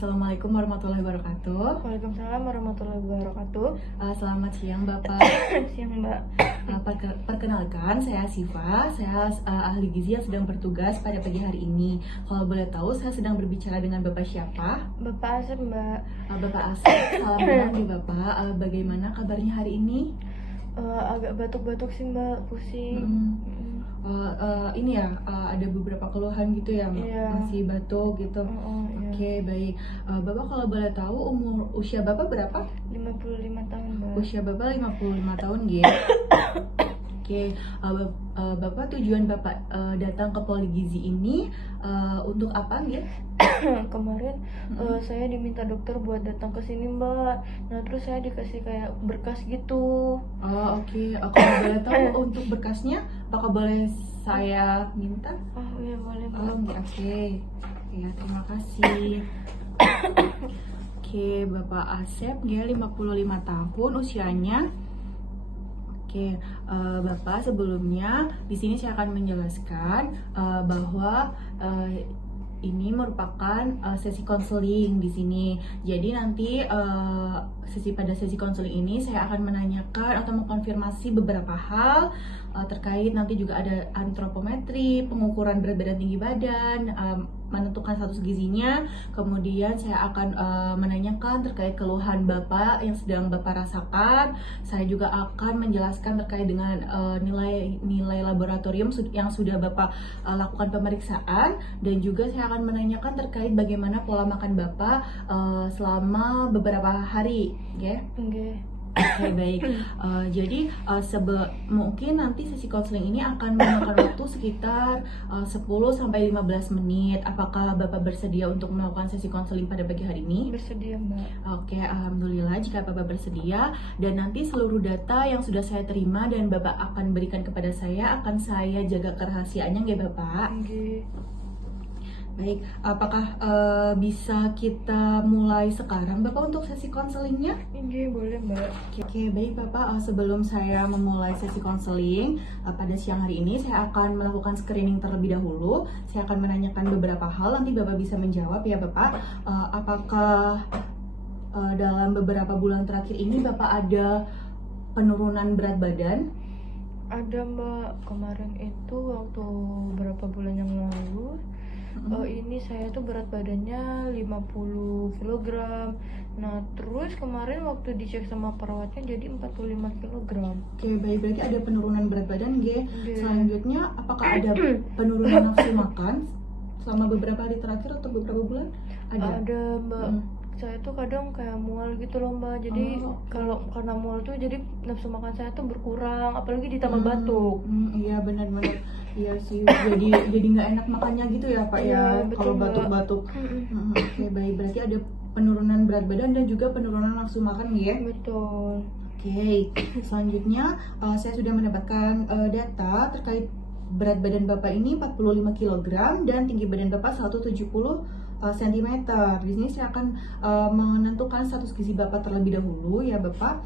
Assalamualaikum warahmatullahi wabarakatuh. Waalaikumsalam warahmatullahi wabarakatuh. Selamat siang Bapak. Siang Mbak. Perkenalkan, saya Siva. Saya ahli gizi yang sedang bertugas pada pagi hari ini. Kalau boleh tahu, saya sedang berbicara dengan Bapak siapa? Bapak Asep Mbak. Bapak Asep. Salam kenal nih Bapak. Bagaimana kabarnya hari ini? Agak batuk-batuk sih Mbak, pusing. Ini ya, ada beberapa keluhan gitu ya, Iya. masih batuk gitu. Iya. Oke, baik. Bapak kalau boleh tahu usia Bapak berapa? 55 tahun Mbak. Usia Bapak 55 tahun gitu. Oke, Bapak tujuan Bapak datang ke Poligizi ini untuk apa gitu? Kemarin saya diminta dokter buat datang ke sini Mbak. Nah terus saya dikasih kayak berkas gitu. Oh oke. Kalau boleh tahu untuk berkasnya, apakah boleh saya minta? Oh iya boleh Mbak. Oh oke. Ya terima kasih. Oke, Bapak Asep dia 55 tahun usianya. Oke, Bapak sebelumnya di sini saya akan menjelaskan bahwa ini merupakan sesi konseling di sini. Jadi nanti pada sesi konseling ini saya akan menanyakan atau mengkonfirmasi beberapa hal terkait nanti juga ada antropometri, pengukuran berat badan tinggi badan, menentukan status gizinya. Kemudian saya akan menanyakan terkait keluhan Bapak yang sedang Bapak rasakan. Saya juga akan menjelaskan terkait dengan nilai laboratorium yang sudah Bapak lakukan pemeriksaan, dan juga saya akan menanyakan terkait bagaimana pola makan Bapak selama beberapa hari, ya. Oke, baik. Jadi mungkin nanti sesi konseling ini akan memakan waktu sekitar 10-15 menit. Apakah Bapak bersedia untuk melakukan sesi konseling pada pagi hari ini? Bersedia Mbak. Oke, alhamdulillah jika Bapak bersedia. Dan nanti seluruh data yang sudah saya terima dan Bapak akan berikan kepada saya akan saya jaga kerahasiaannya, ya Bapak. Baik, apakah bisa kita mulai sekarang Bapak untuk sesi konselingnya? Boleh Mbak. Oke, baik Bapak, sebelum saya memulai sesi konseling pada siang hari ini, saya akan melakukan screening terlebih dahulu. Saya akan menanyakan beberapa hal, nanti Bapak bisa menjawab ya Bapak. Apakah dalam beberapa bulan terakhir ini Bapak ada penurunan berat badan? Ada Mbak, kemarin itu waktu berapa bulan yang lalu ini saya tuh berat badannya 50 kg. Nah terus kemarin waktu dicek sama perawatnya jadi 45 kg. Oke, baik, berarti ada penurunan berat badan G. Selanjutnya, apakah ada penurunan nafsu makan selama beberapa hari terakhir atau beberapa bulan? Ada Mbak. Saya tuh kadang kayak mual gitu loh Mbak. Jadi kalau karena mual tuh jadi nafsu makan saya tuh berkurang, apalagi ditambah batuk. Iya benar-benar. Iya sih. Jadi nggak enak makannya gitu ya Pak ya. Kalau batuk-batuk. Oke, baik, berarti ada penurunan berat badan dan juga penurunan nafsu makan ya. Betul. Oke. Selanjutnya saya sudah mendapatkan data terkait berat badan Bapak ini 45 kg dan tinggi badan Bapak 170 cm. Di sini saya akan menentukan status gizi Bapak terlebih dahulu ya Bapak.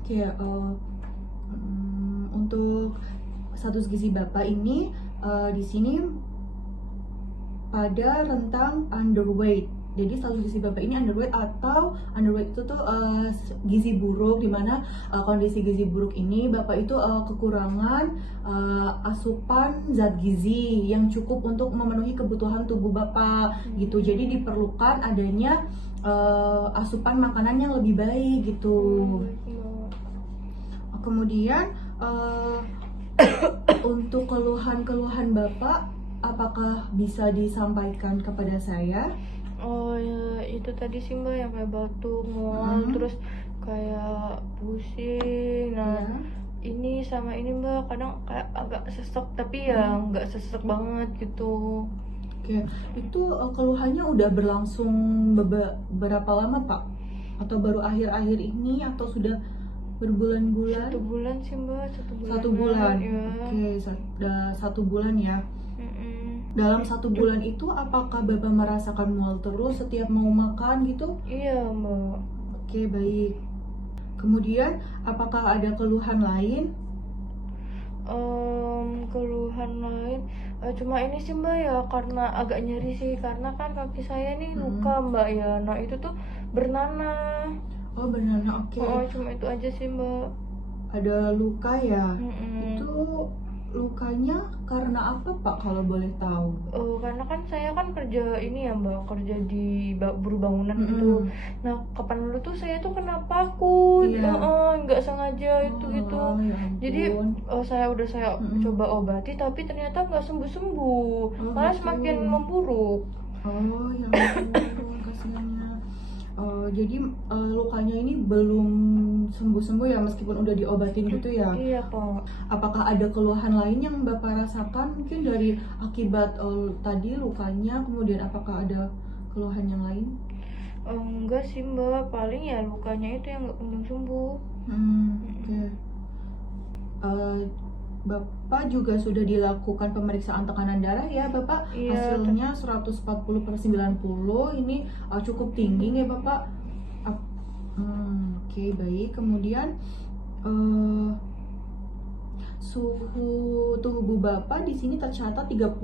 Oke, untuk status gizi Bapak ini di sini pada rentang underweight. Jadi status gizi Bapak ini underweight, atau underweight itu tuh gizi buruk, dimana kondisi gizi buruk ini Bapak itu kekurangan asupan zat gizi yang cukup untuk memenuhi kebutuhan tubuh Bapak gitu. Jadi diperlukan adanya asupan makanan yang lebih baik gitu. Kemudian untuk keluhan-keluhan Bapak, apakah bisa disampaikan kepada saya? Oh ya, itu tadi sih Mbak yang kayak batuk, mual, terus kayak pusing. Nah, ini sama ini Mbak, kadang kayak agak sesek, tapi ya nggak sesek banget gitu. Oke, itu keluhannya udah berlangsung berapa lama Pak? Atau baru akhir-akhir ini atau sudah berbulan-bulan? 1 bulan sih Mbak, 1 bulan. 1 bulan. Ya. Oke, sudah 1 bulan ya. Dalam 1 bulan itu apakah Bapak merasakan mual terus setiap mau makan gitu? Iya Mbak. Oke, baik. Kemudian apakah ada keluhan lain? Keluhan lain Cuma ini sih mbak ya, karena agak nyeri sih, karena kan kaki saya nih luka mbak ya. Nah itu tuh bernanah. Oh benar, oke. Cuma itu aja sih mbak. Ada luka ya? Mm-mm. Itu lukanya karena apa Pak kalau boleh tahu? Karena kan saya kan kerja ini ya mbak, kerja di buruh bangunan gitu. Nah kapan dulu tuh saya tuh kena paku, Iya. nggak sengaja itu gitu. Oh, ya ampun. Jadi saya coba obati, tapi ternyata nggak sembuh-sembuh, malah gitu. semakin memburuk. Oh ya ampun, kasihannya. Jadi lukanya ini belum sembuh-sembuh ya meskipun udah diobatin gitu ya? Iya pak. Apakah ada keluhan lain yang Bapak rasakan mungkin dari akibat tadi lukanya, kemudian apakah ada keluhan yang lain? Enggak sih mbak, paling ya lukanya itu yang nggak kunjung sembuh. Oke. Bapak juga sudah dilakukan pemeriksaan tekanan darah ya Bapak? Iya, Hasilnya 140/90, ini cukup tinggi ya Bapak? Oke, baik. Kemudian suhu tubuh Bapak di sini tercatat 38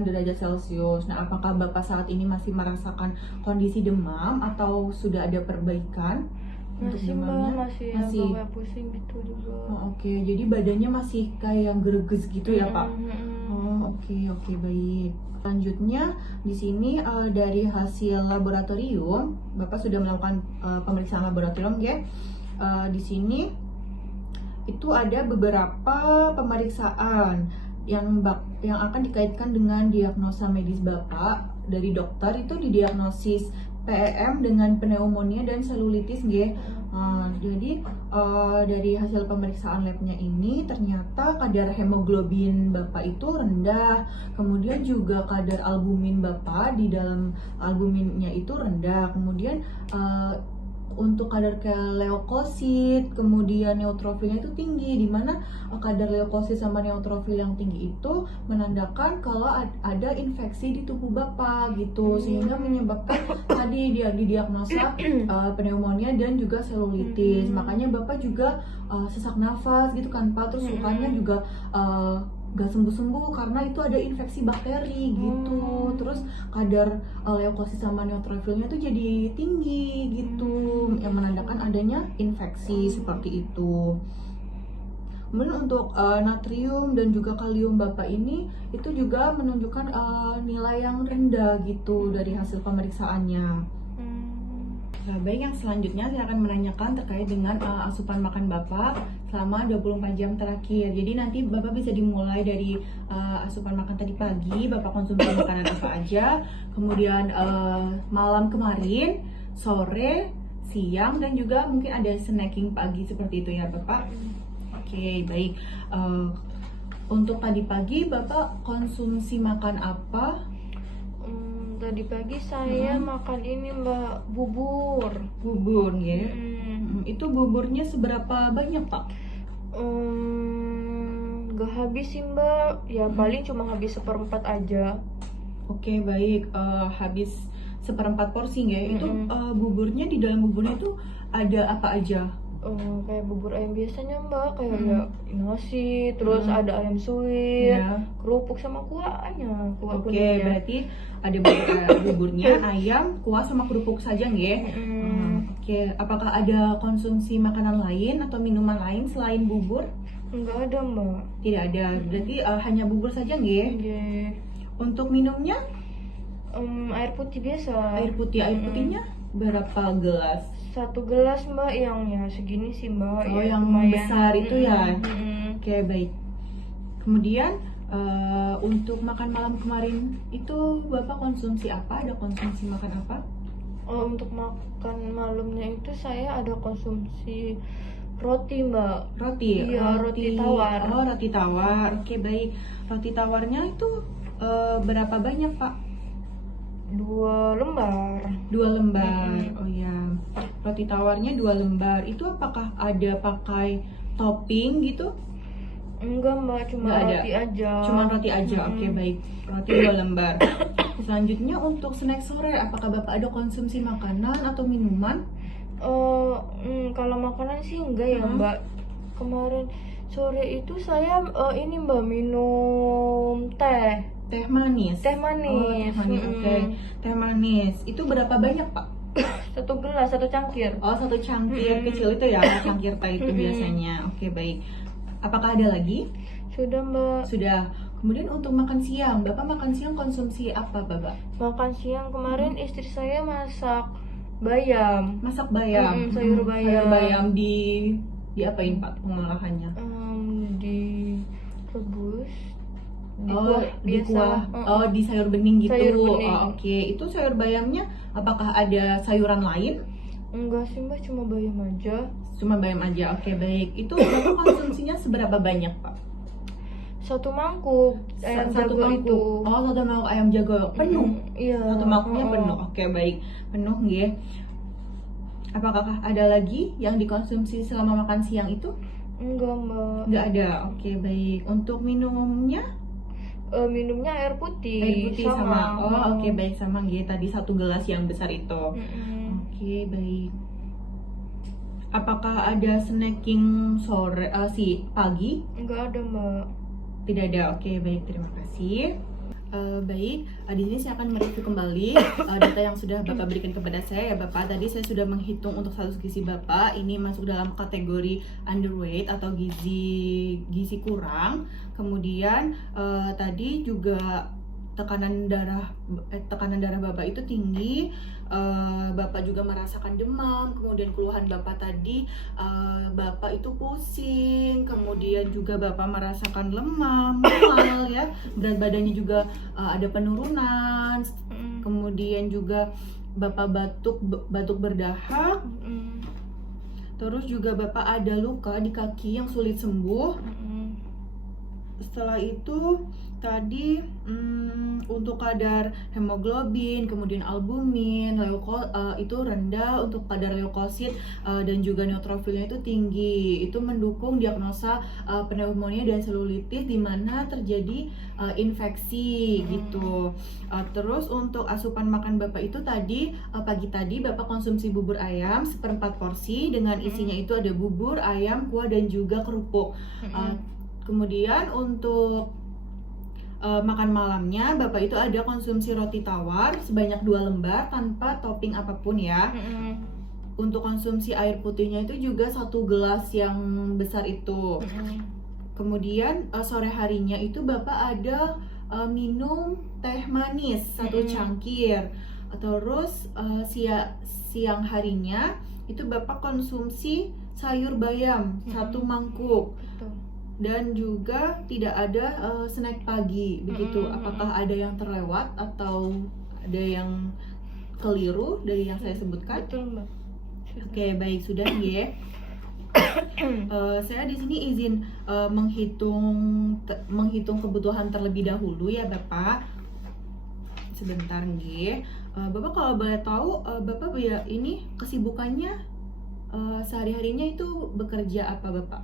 derajat Celcius. Nah, apakah Bapak saat ini masih merasakan kondisi demam atau sudah ada perbaikan? Untuk masih mbak, demamnya? masih agak pusing gitu juga. Oke. Jadi badannya masih kayak greges gitu ya Pak? Oke, baik. Selanjutnya di sini dari hasil laboratorium, Bapak sudah melakukan pemeriksaan laboratorium ya. Di sini itu ada beberapa pemeriksaan yang akan dikaitkan dengan diagnosa medis Bapak. Dari dokter itu didiagnosis PEM dengan pneumonia dan selulitis nggih. Jadi dari hasil pemeriksaan labnya ini ternyata kadar hemoglobin Bapak itu rendah, kemudian juga kadar albumin Bapak di dalam albuminnya itu rendah, kemudian untuk kadar leukosit, kemudian neutrofilnya itu tinggi, di mana kadar leukosit sama neutrofil yang tinggi itu menandakan kalau ada infeksi di tubuh Bapak gitu, sehingga menyebabkan tadi dia didiagnosa pneumonia dan juga selulitis. Makanya Bapak juga sesak nafas gitu kan Pak, terus lukanya juga gak sembuh-sembuh karena itu ada infeksi bakteri gitu. Terus kadar leukosit sama neutrofilnya tuh jadi tinggi gitu, yang menandakan adanya infeksi seperti itu. Kemudian untuk natrium dan juga kalium Bapak ini itu juga menunjukkan nilai yang rendah gitu dari hasil pemeriksaannya. Nah, baik, yang selanjutnya saya akan menanyakan terkait dengan asupan makan Bapak selama 24 jam terakhir. Jadi nanti Bapak bisa dimulai dari asupan makan tadi pagi, Bapak konsumsi makanan apa aja, kemudian malam kemarin, sore, siang, dan juga mungkin ada snacking pagi seperti itu ya Bapak. Oke, baik. Untuk tadi pagi Bapak konsumsi makan apa? Tadi pagi saya makan ini mbak, bubur ya. Itu buburnya seberapa banyak Pak? Gak habis sih mbak, ya paling cuma habis 1/4 aja. Oke, baik. Habis 1/4 porsi ya. Itu buburnya, di dalam buburnya itu ada apa aja? Kayak bubur ayam biasanya mbak, kayak ya nasi, terus ada ayam suwir, kerupuk sama kuahnya, kuah kuningnya. Berarti ada buburnya, ayam, kuah sama kerupuk saja nggih. Oke, apakah ada konsumsi makanan lain atau minuman lain selain bubur? Enggak ada mbak. Tidak ada, berarti hanya bubur saja nggih. Untuk minumnya? Air putih biasa. Air putihnya berapa gelas? 1 gelas mbak, yang ya segini sih mbak. Yang lumayan besar itu ya. Oke, baik. Kemudian untuk makan malam kemarin itu Bapak konsumsi apa? Ada konsumsi makan apa? Untuk makan malamnya itu saya ada konsumsi roti mbak. Roti? Iya, roti tawar. Roti tawar. Oke, baik. Roti tawarnya itu berapa banyak Pak? 2 lembar. 2 lembar. Oh ya, roti tawarnya 2 lembar. Itu apakah ada pakai topping gitu? Enggak mbak, cuma roti aja. Cuma roti aja. Oke, baik. Roti 2 lembar. Selanjutnya untuk snack sore, apakah Bapak ada konsumsi makanan atau minuman? Kalau makanan sih enggak ya mbak. Kemarin Sore itu saya ini Mbak minum teh. Teh manis. Teh Oh, teh manis. manis. Oke. Teh manis. Itu berapa banyak, Pak? 1 gelas, 1 cangkir. Oh, 1 cangkir kecil itu ya, cangkir teh itu biasanya. Oke, baik. Apakah ada lagi? Sudah Mbak. Sudah. Kemudian untuk makan siang, Bapak makan siang konsumsi apa, Bapak? Makan siang kemarin istri saya masak bayam. Masak bayam. Sayur Sayur bayam. bayam diapain, Pak, pengolahannya? Direbus. Oh, di biasa. kuah. Oh, di sayur bening gitu. Sayur bening. Oh, oke. Itu sayur bayamnya apakah ada sayuran lain? Enggak sih Mbak, cuma bayam aja. Cuma bayam aja. Oke, baik. Itu Bapak konsumsinya seberapa banyak, Pak? 1 mangkuk ayam Satu jago mangkuk. itu. Oh, 1 mangkuk ayam jago penuh. Iya. Satu mangkuknya Oh. penuh. Oke, baik. Penuh nggih. Apakah ada lagi yang dikonsumsi selama makan siang itu? Enggak Mbak. Nggak ada. Oke, baik. Untuk minumnya? Minumnya air putih. Air putih sama. Oh, oke, baik, sama nggih. Tadi 1 gelas yang besar itu. Oke, baik. Apakah ada snacking sore pagi? Enggak ada Mbak. Tidak ada. Oke, baik. Terima kasih. Baik, di sini saya akan mereview kembali data yang sudah Bapak berikan kepada saya ya Bapak. Tadi saya sudah menghitung untuk status gizi Bapak ini masuk dalam kategori underweight atau gizi kurang. Kemudian tadi juga tekanan darah Bapak itu tinggi. Bapak juga merasakan demam, kemudian keluhan Bapak tadi Bapak itu pusing, kemudian juga Bapak merasakan lemam, mual ya, berat badannya juga ada penurunan, kemudian juga Bapak batuk berdahak, terus juga Bapak ada luka di kaki yang sulit sembuh. Setelah itu tadi untuk kadar hemoglobin, kemudian albumin, itu rendah, untuk kadar leukosit dan juga neutrofilnya itu tinggi. Itu mendukung diagnosa pneumonia dan selulitis di mana terjadi infeksi gitu. Terus untuk asupan makan Bapak itu tadi pagi tadi Bapak konsumsi bubur ayam 1/4 porsi dengan isinya itu ada bubur, ayam, kuah dan juga kerupuk. Kemudian untuk makan malamnya Bapak itu ada konsumsi roti tawar sebanyak 2 lembar tanpa topping apapun ya. Untuk konsumsi air putihnya itu juga 1 gelas yang besar itu. Kemudian sore harinya itu Bapak ada minum teh manis 1 cangkir. Terus siang harinya itu Bapak konsumsi sayur bayam 1 mangkuk. Dan juga tidak ada snack pagi begitu. Apakah ada yang terlewat atau ada yang keliru dari yang saya sebutkan? Betul Mbak. Oke, baik, sudah ya. Saya di sini izin menghitung kebutuhan terlebih dahulu ya Bapak. Sebentar nggih. Bapak kalau boleh tahu Bapak ya ini kesibukannya sehari-harinya itu bekerja apa Bapak?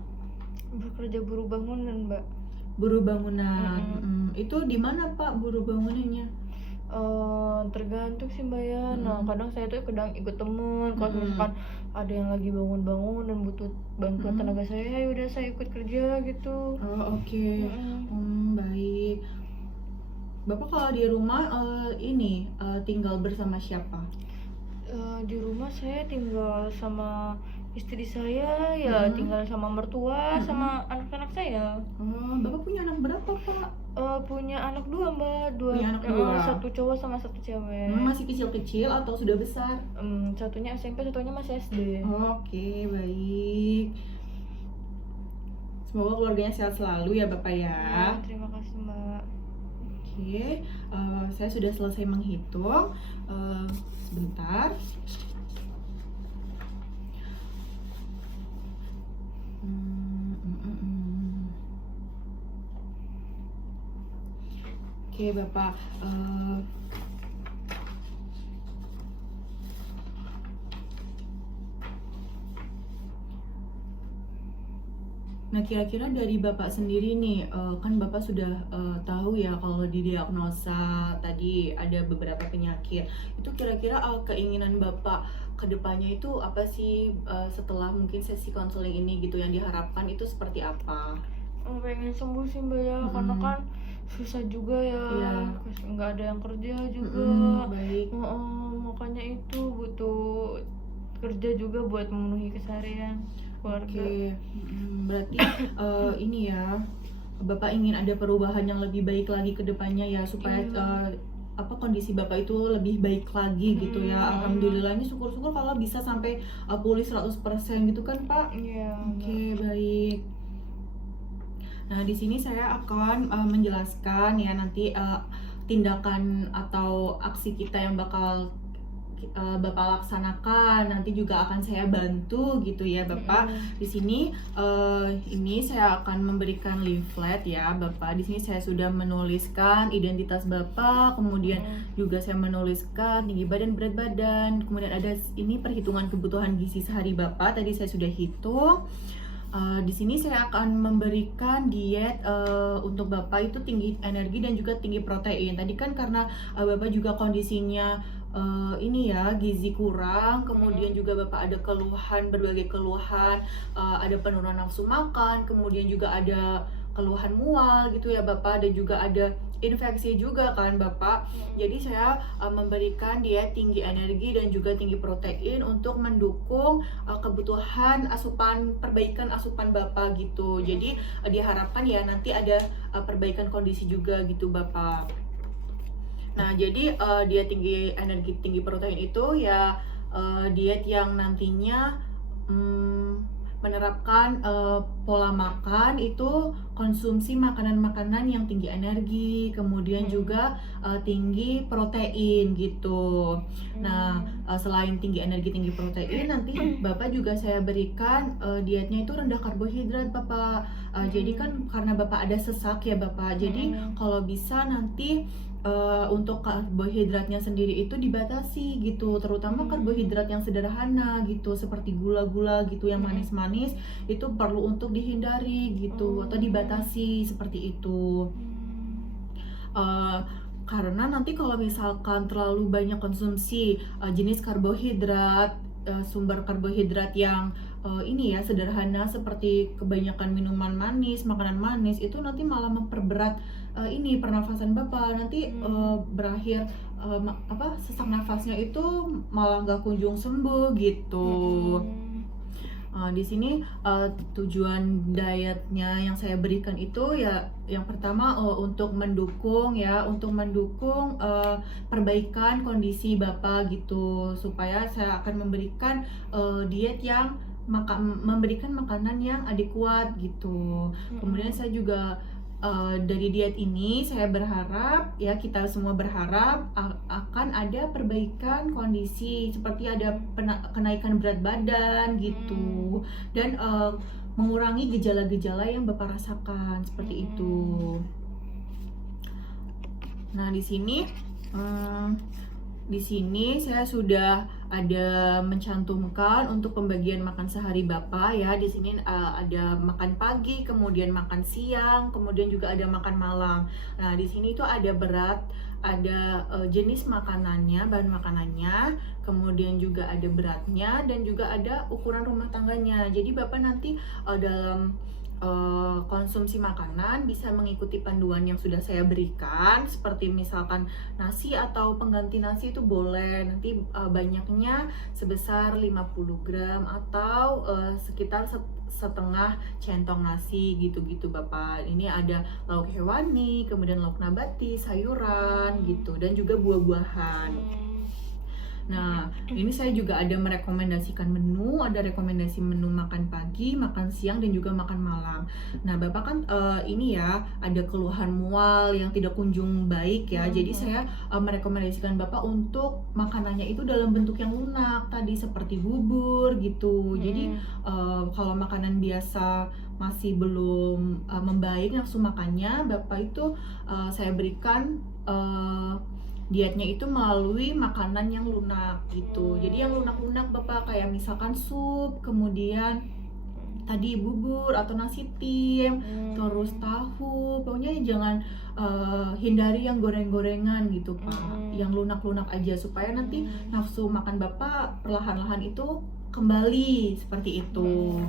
Bekerja buruh bangunan Mbak. Buruh bangunan. Itu di mana Pak buruh bangunannya? Tergantung sih Mbak ya. Nah kadang saya tuh kadang ikut temen. Kalau misalkan ada yang lagi bangun dan butuh bantuan tenaga saya, ya udah saya ikut kerja gitu. Oh oke. Baik. Bapak kalau di rumah tinggal bersama siapa? Di rumah saya tinggal sama istri saya ya, tinggal sama mertua sama anak-anak saya. Bapak punya anak berapa Pak? Punya anak 2 Mbak, Punya anak 2. 1 cowok sama 1 cewek. Masih kecil-kecil atau sudah besar? Satunya SMP, satunya masih SD. Oke, baik. Semoga keluarganya sehat selalu ya Bapak ya. Terima kasih Mbak. Oke, saya sudah selesai menghitung. Sebentar. Oke Bapak, nah Nah, kira-kira dari Bapak sendiri nih, kan Bapak sudah tahu ya kalau didiagnosa tadi ada beberapa penyakit. Itu kira-kira keinginan Bapak ke depannya itu apa sih, setelah mungkin sesi konseling ini gitu, yang diharapkan itu seperti apa? Pengen sembuh sih Mbak ya, karena Mhm, kan susah juga ya, iya, nggak ada yang kerja juga. baik. Makanya itu butuh kerja juga buat memenuhi keseharian keluarga. Oke, berarti ini ya, Bapak ingin ada perubahan yang lebih baik lagi ke depannya ya, supaya Iya. apa, kondisi Bapak itu lebih baik lagi gitu ya. Mm-mm. Alhamdulillah, ini syukur-syukur kalau bisa sampai pulih 100% gitu kan, Pak? Iya Mbak. Oke, baik. Nah, di sini saya akan menjelaskan ya nanti tindakan atau aksi kita yang bakal Bapak laksanakan. Nanti juga akan saya bantu gitu ya, Bapak. Mm-mm. Di sini ini saya akan memberikan leaflet ya, Bapak. Di sini saya sudah menuliskan identitas Bapak, kemudian juga saya menuliskan tinggi badan, berat badan, kemudian ada ini perhitungan kebutuhan gizi sehari Bapak. Tadi saya sudah hitung. Di sini saya akan memberikan diet untuk Bapak itu tinggi energi dan juga tinggi protein. Tadi kan karena Bapak juga kondisinya ini ya, gizi kurang, kemudian juga Bapak ada keluhan, berbagai keluhan, ada penurunan nafsu makan, kemudian juga ada keluhan mual gitu ya Bapak, dan juga ada infeksi juga kan Bapak. Jadi saya memberikan diet tinggi energi dan juga tinggi protein untuk mendukung kebutuhan asupan, perbaikan asupan Bapak gitu. Jadi diharapkan ya nanti ada perbaikan kondisi juga gitu Bapak. Nah, jadi diet tinggi energi tinggi protein itu ya diet yang nantinya menerapkan pola makan itu konsumsi makanan-makanan yang tinggi energi, kemudian juga tinggi protein gitu. Nah, selain tinggi energi tinggi protein, nanti Bapak juga saya berikan dietnya itu rendah karbohidrat Bapak. Jadi kan karena Bapak ada sesak ya Bapak, jadi kalau bisa nanti untuk karbohidratnya sendiri itu dibatasi gitu, terutama karbohidrat yang sederhana gitu, seperti gula-gula gitu yang manis-manis itu perlu untuk dihindari gitu, atau dibatasi seperti itu. Karena nanti kalau misalkan terlalu banyak konsumsi jenis karbohidrat, sumber karbohidrat yang ini ya sederhana, seperti kebanyakan minuman manis, makanan manis, itu nanti malah memperberat ini pernafasan Bapak. Nanti berakhir sesak nafasnya itu malah nggak kunjung sembuh gitu. Di sini tujuan dietnya yang saya berikan itu ya yang pertama untuk mendukung perbaikan kondisi Bapak gitu, supaya saya akan memberikan diet yang memberikan makanan yang adekuat gitu. Kemudian saya juga dari diet ini saya berharap ya, kita semua berharap akan ada perbaikan kondisi, seperti ada kenaikan berat badan gitu, dan mengurangi gejala-gejala yang Bapak rasakan seperti itu. Nah, di sini saya sudah ada mencantumkan untuk pembagian makan sehari Bapak ya. Di sini ada makan pagi, kemudian makan siang, kemudian juga ada makan malam. Nah, di sini itu ada berat, ada jenis makanannya, bahan makanannya, kemudian juga ada beratnya, dan juga ada ukuran rumah tangganya. Jadi Bapak nanti dalam konsumsi makanan bisa mengikuti panduan yang sudah saya berikan, seperti misalkan nasi atau pengganti nasi itu boleh nanti banyaknya sebesar 50 gram atau sekitar setengah centong nasi gitu-gitu Bapak. Ini ada lauk hewani, kemudian lauk nabati, sayuran gitu, dan juga buah-buahan. Nah, ini saya juga ada merekomendasikan menu, ada rekomendasi menu makan pagi, makan siang, dan juga makan malam. Nah, Bapak kan ini ya, ada keluhan mual yang tidak kunjung baik ya. Jadi saya merekomendasikan Bapak untuk makanannya itu dalam bentuk yang lunak, tadi seperti bubur gitu. Jadi kalau makanan biasa masih belum membaik nafsu makannya, Bapak itu saya berikan dietnya itu melalui makanan yang lunak gitu. Jadi yang lunak-lunak Bapak, kayak misalkan sup, kemudian tadi bubur atau nasi tim, terus tahu. Pokoknya jangan hindari yang goreng-gorengan gitu Pak, yang lunak-lunak aja supaya nanti nafsu makan Bapak perlahan-lahan itu kembali seperti itu.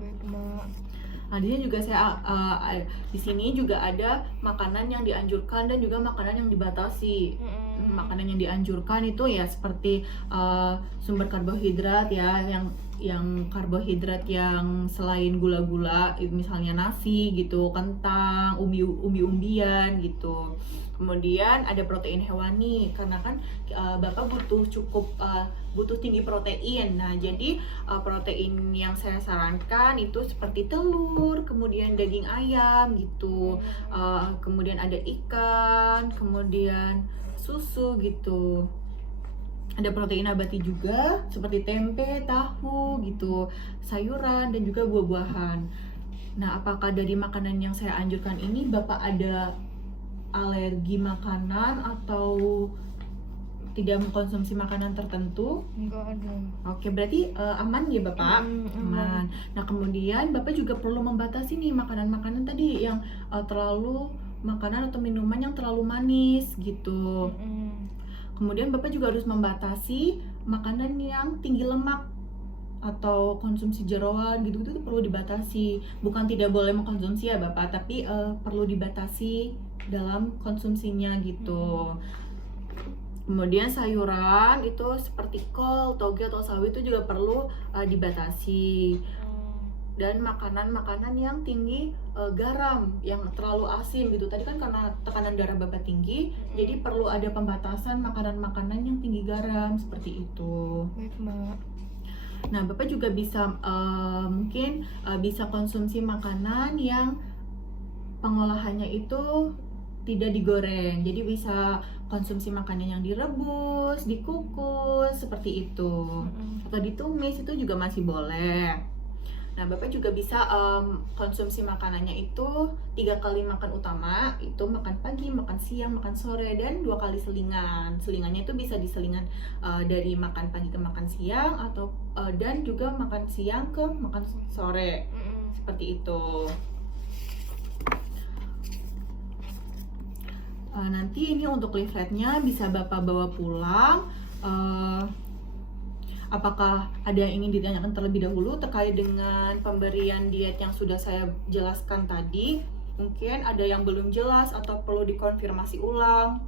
Baik Mbak. Nah, di sini juga di sini juga ada makanan yang dianjurkan dan juga makanan yang dibatasi. Makanan yang dianjurkan itu ya seperti sumber karbohidrat ya, yang karbohidrat yang selain gula-gula, misalnya nasi gitu, kentang, umbi-umbian gitu. Kemudian ada protein hewani karena kan Bapak butuh tinggi protein. Nah, jadi protein yang saya sarankan itu seperti telur, kemudian daging ayam gitu. Kemudian ada ikan, kemudian susu gitu. Ada protein nabati juga seperti tempe, tahu gitu, sayuran dan juga buah-buahan. Nah, apakah dari makanan yang saya anjurkan ini Bapak ada alergi makanan atau tidak mengkonsumsi makanan tertentu? Enggak ada. Oke, berarti aman ya Bapak? Aman. Nah, kemudian Bapak juga perlu membatasi nih makanan-makanan tadi yang terlalu makanan atau minuman yang terlalu manis gitu. Kemudian Bapak juga harus membatasi makanan yang tinggi lemak atau konsumsi jeroan gitu-gitu perlu dibatasi. Bukan tidak boleh mengkonsumsi ya Bapak, tapi perlu dibatasi dalam konsumsinya gitu. Kemudian sayuran itu seperti kol, toge atau sawi itu juga perlu dibatasi. Dan makanan-makanan yang tinggi garam, yang terlalu asin gitu. Tadi kan karena tekanan darah Bapak tinggi, jadi perlu ada pembatasan makanan-makanan yang tinggi garam seperti itu. Baik Mbak. Nah, Bapak juga bisa mungkin bisa konsumsi makanan yang pengolahannya itu tidak digoreng. Jadi bisa konsumsi makanan yang direbus, dikukus seperti itu. Atau ditumis itu juga masih boleh. Nah, Bapak juga bisa konsumsi makanannya itu 3 kali makan utama, itu makan pagi, makan siang, makan sore, dan 2 kali selingan. Selingannya itu bisa diselingan dari makan pagi ke makan siang atau dan juga makan siang ke makan sore. Seperti itu. Nanti ini untuk leafletnya bisa Bapak bawa pulang. Apakah ada yang ingin ditanyakan terlebih dahulu terkait dengan pemberian diet yang sudah saya jelaskan tadi? Mungkin ada yang belum jelas atau perlu dikonfirmasi ulang.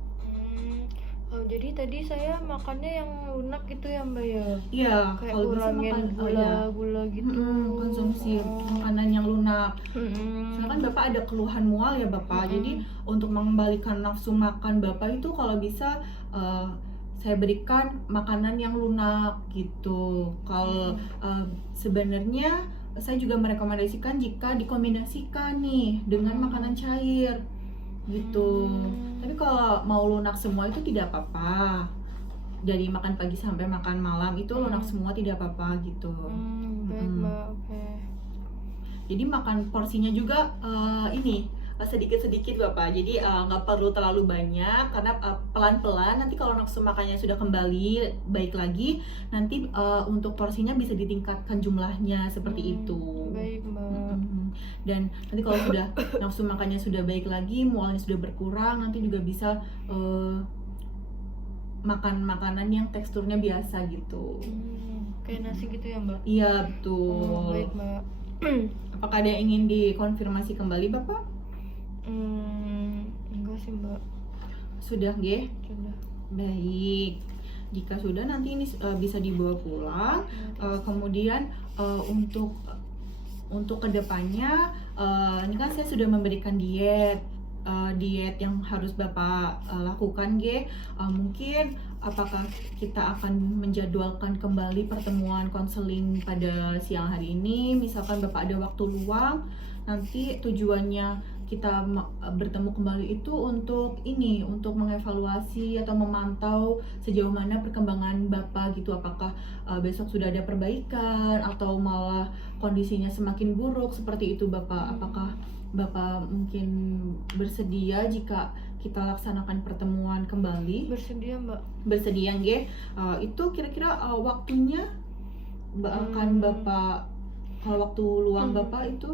Jadi tadi saya makannya yang lunak gitu ya Mbak ya? Iya, Kayak kalau bisa kurangin makan gula-gula gitu. konsumsi makanan yang lunak. Soalnya kan Bapak ada keluhan mual ya Bapak. Jadi untuk mengembalikan nafsu makan Bapak itu kalau bisa saya berikan makanan yang lunak gitu. Kalau sebenarnya saya juga merekomendasikan jika dikombinasikan nih dengan makanan cair gitu. Tapi kalau mau lunak semua itu tidak apa-apa. Dari makan pagi sampai makan malam itu lunak semua tidak apa-apa gitu. Baik Mbak, oke. Jadi makan porsinya juga ini sedikit-sedikit Bapak. Jadi nggak perlu terlalu banyak karena pelan-pelan nanti kalau nafsu makannya sudah kembali baik lagi, nanti untuk porsinya bisa ditingkatkan jumlahnya seperti itu. Baik Mbak. Dan nanti kalau sudah nafsu makannya sudah baik lagi, mualnya sudah berkurang, nanti juga bisa makan makanan yang teksturnya biasa gitu. Kayak nasi gitu ya Mbak? Iya betul. Baik Mbak. Apakah ada yang ingin dikonfirmasi kembali Bapak? Enggak sih Mbak. Sudah nggih? Sudah. Baik. Jika sudah nanti ini bisa dibawa pulang. Kemudian untuk kedepannya ini kan saya sudah memberikan diet yang harus Bapak lakukan mungkin apakah kita akan menjadwalkan kembali pertemuan konseling pada siang hari ini, misalkan Bapak ada waktu luang, nanti tujuannya kita bertemu kembali itu untuk mengevaluasi atau memantau sejauh mana perkembangan Bapak gitu, apakah besok sudah ada perbaikan atau malah kondisinya semakin buruk seperti itu Bapak. Apakah Bapak mungkin bersedia jika kita laksanakan pertemuan kembali? Bersedia Mbak. Bersedia nggih. Itu kira-kira waktunya akan Bapak Kalau waktu luang Hmm. Bapak itu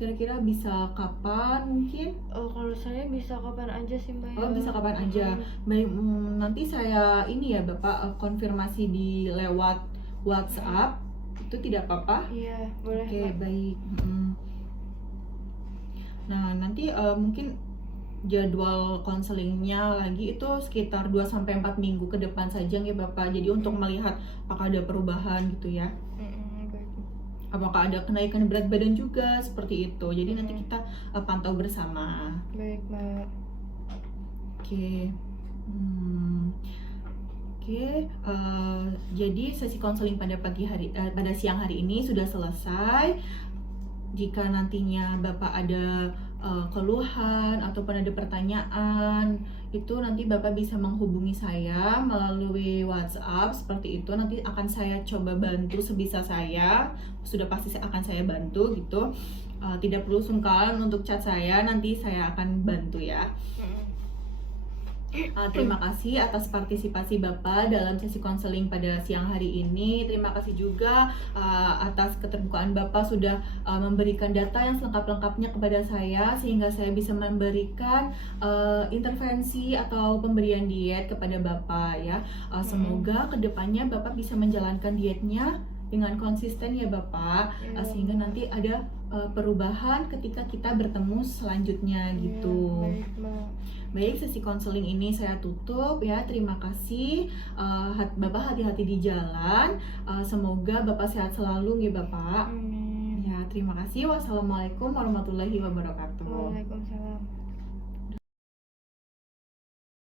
kira-kira bisa kapan mungkin? Kalau saya bisa kapan aja sih Mbak Oh, ya. bisa kapan aja. Baik, nanti saya ini ya Bapak konfirmasi di lewat WhatsApp. Itu tidak apa-apa? Iya, boleh Oke, Mbak. baik. Nah, nanti mungkin jadwal konselingnya lagi itu sekitar 2 sampai 4 minggu ke depan saja ya Bapak. Jadi untuk melihat apakah ada perubahan gitu ya. Baik. Apakah ada kenaikan berat badan juga seperti itu. Jadi nanti kita pantau bersama. Baik Mbak. Oke. Jadi sesi konseling pada pada siang hari ini sudah selesai. Jika nantinya Bapak ada keluhan ataupun ada pertanyaan, itu nanti Bapak bisa menghubungi saya melalui WhatsApp seperti itu. Nanti akan saya coba bantu sebisa saya. Sudah pasti akan saya bantu gitu. Tidak perlu sungkan untuk chat saya, nanti saya akan bantu ya. Terima kasih atas partisipasi Bapak dalam sesi konseling pada siang hari ini. Terima kasih juga atas keterbukaan Bapak sudah memberikan data yang selengkap-lengkapnya kepada saya, sehingga saya bisa memberikan intervensi atau pemberian diet kepada Bapak ya. Semoga kedepannya Bapak bisa menjalankan dietnya dengan konsisten ya Bapak, sehingga nanti ada perubahan ketika kita bertemu selanjutnya gitu. Baik Mbak. Baik, sesi konseling ini saya tutup ya. Terima kasih. Bapak hati-hati di jalan. Semoga Bapak sehat selalu ya Bapak. Amin. Ya, terima kasih. Wassalamualaikum warahmatullahi wabarakatuh. Waalaikumsalam.